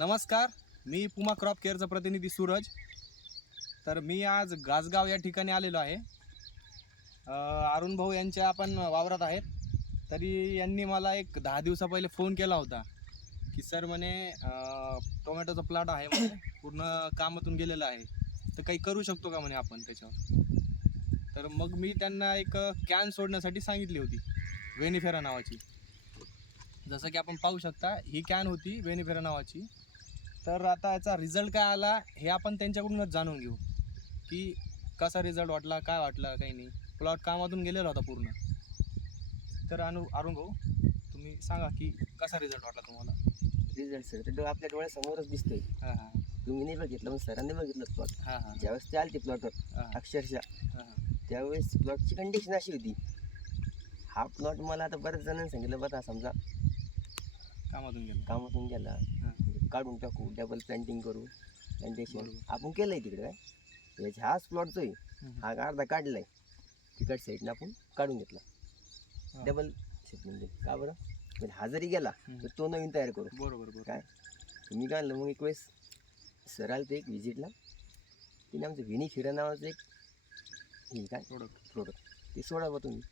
नमस्कार मी पुमा क्रॉप केअरचा प्रतिनिधी सूरज. तर मी आज गाजगाव या ठिकाणी आलेलो आहे. अरुण भाऊ यांच्या आपण वावरात आहेत. तरी यांनी मला एक दहा दिवसा पहिले फोन केला होता की सर म्हणे टोमॅटोचा प्लॉट आहे म्हणे पूर्ण कामातून गेलेला आहे. तर काही करू शकतो का म्हणे आपण त्याच्यावर? तर मग मी त्यांना एक कॅन सोडण्यासाठी सांगितली होती वेनिफेरा नावाची. जसं की आपण पाहू शकता ही कॅन होती वेनिफेरा नावाची. तर आता याचा रिझल्ट काय आला हे आपण त्यांच्याकडूनच जाणून घेऊ. की कसा रिझल्ट वाटला काय वाटला काही नाही. प्लॉट कामातून गेलेला होता पूर्ण. तर अनु अरुण भाऊ तुम्ही सांगा की कसा रिझल्ट वाटला तुम्हाला? रिझल्ट सर तर डो- आपल्या डोळ्यासमोरच दिसतोय. हां हां. तुम्ही नाही बघितलं पण सरांनी बघितलं प्लॉट हां हां. ज्यावेळेस ते आले ते प्लॉटवर हां अक्षरशः. हां हां. त्यावेळेस प्लॉटची कंडिशन अशी होती. हा प्लॉट मला आता बऱ्याच जणांनी सांगितलं बघा समजा. कामातून गेलो. कामातून गेला. हां. काढून टाकू डबल प्लांटिंग करू प्लांटेशन. आपण केलंय तिकडे काय? याच्या हाच प्लॉट जो आहे. हा अर्धा काढलाय. तिकड साईडनं आपण काढून घेतला. डबल सेटमध्ये का बरं? म्हणजे हा जरी गेला. तर तो नवीन तयार करू. बरोबर काय? मी काय म्हणलं मग एक वेळेस सर आलं ते एक व्हिजिटला तिने आमचं व्हिनी फिरा नावाचं एक हे काय? प्रोडक्ट प्रोडक्ट ते सोडा बा तुम्ही.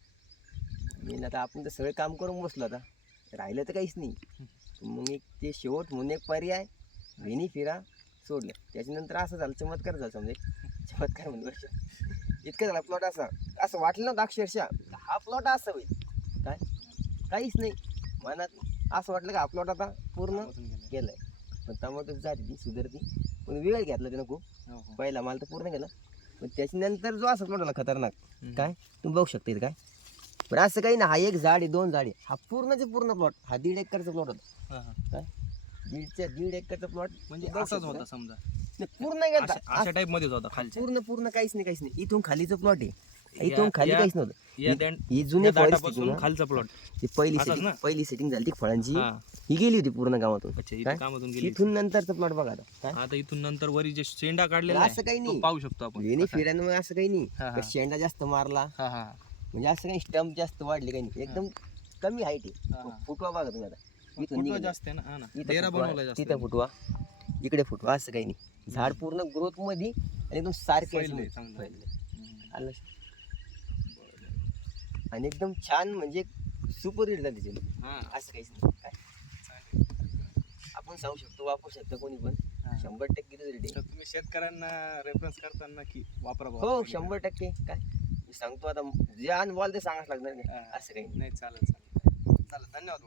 आता आपण तर सगळं काम करून बसलो आता. राहिलं तर काहीच नाही. मग एक ते शेवट म्हणून एक पर्याय व्हिनी फिरा सोडलं. त्याच्यानंतर असं झालं चमत्कार झाला समजा चमत्कार म्हणून इतकं झाला प्लॉट असा. असं वाटलं नव्हतं अक्षरशः. हा प्लॉट असा होईल. काय? काहीच नाही. मनात असं वाटलं का हा प्लॉट आता पूर्ण गेलो. गेलाय पण टमाटो जाते ती सुधारती. पण वेळ घेतला त्यानं खूप. हो हो. पहिला माल तर पूर्ण गेला पण त्याच्यानंतर जो असं प्लॉट खतरनाक. हम्म. काय? तुम्ही बघू शकता काय? पण असं काही ना हा एक झाड आहे दोन झाड. आहे हा पूर्णचे पूर्ण प्लॉट हा दीड एकरचा प्लॉट होता. हां हां. काय? दीडच्या दीड एकरचा प्लॉट म्हणजे असाच होता. समजा. पूर्ण गेला अशा- अशा टाईप मध्येच होता खालच्या. पूर्ण पूर्ण काहीच नाही काहीच नाही. इथून खालीचं प्लॉट आहे. या- इथून खाली या- काहीच नव्हतं. या ही- दँड ही जुनी या फॉरेस्ट दाटापासून खालचा प्लॉट ती पहिली असंच सेटिंग ना? पहिली सेटिंग झाली ती फळांची. हा. ही गेली होती पूर्ण गावातून. अच्छा काय? इथं कामातून गेली इथून नंतरचा प्लॉट बघा आता. काय? आता इथून नंतर वरी जे शेंडा काढलेला असं काही तो नाही. पाहू शकतो आपण. वेणी फिरायला असं काही नाही. हा, हा. शेंडा जास्त मारला? हा हा. म्हणजे असं काही स्टंप जास्त वाढले काही नाही. एकदम कमी हाईट आहे. फुटवा बघा तुम्ही आता. इथून फुटवा निघालं. जास्त आहे ना? हा ना. इथं डेरा फुटवा, बनवला जास्त तिथं फुटवा. इकडे फुटवा असं काही नाही. झाड पूर्ण ग्रोथमध्ये आणि एकदम सारखे फैललंय. आलं लक्षात? आणि एकदम छान म्हणजे सुपर हिट झाली त्याची हा. असं काहीच नाही. काय. आपण सांगू शकतो वापरू शकतो कोणी पण. हा. शंभर टक्के रिझल्ट तर तुम्ही शेतकऱ्यांना रेफरन्स करताना की वापरा बुवा. हो शंभर टक्के. काय? मी सांगतो आता. जे अनुभव आला ते सांगाच लागणार नाही. असं काही नाही. चालेल चालेल. चालेल धन्यवाद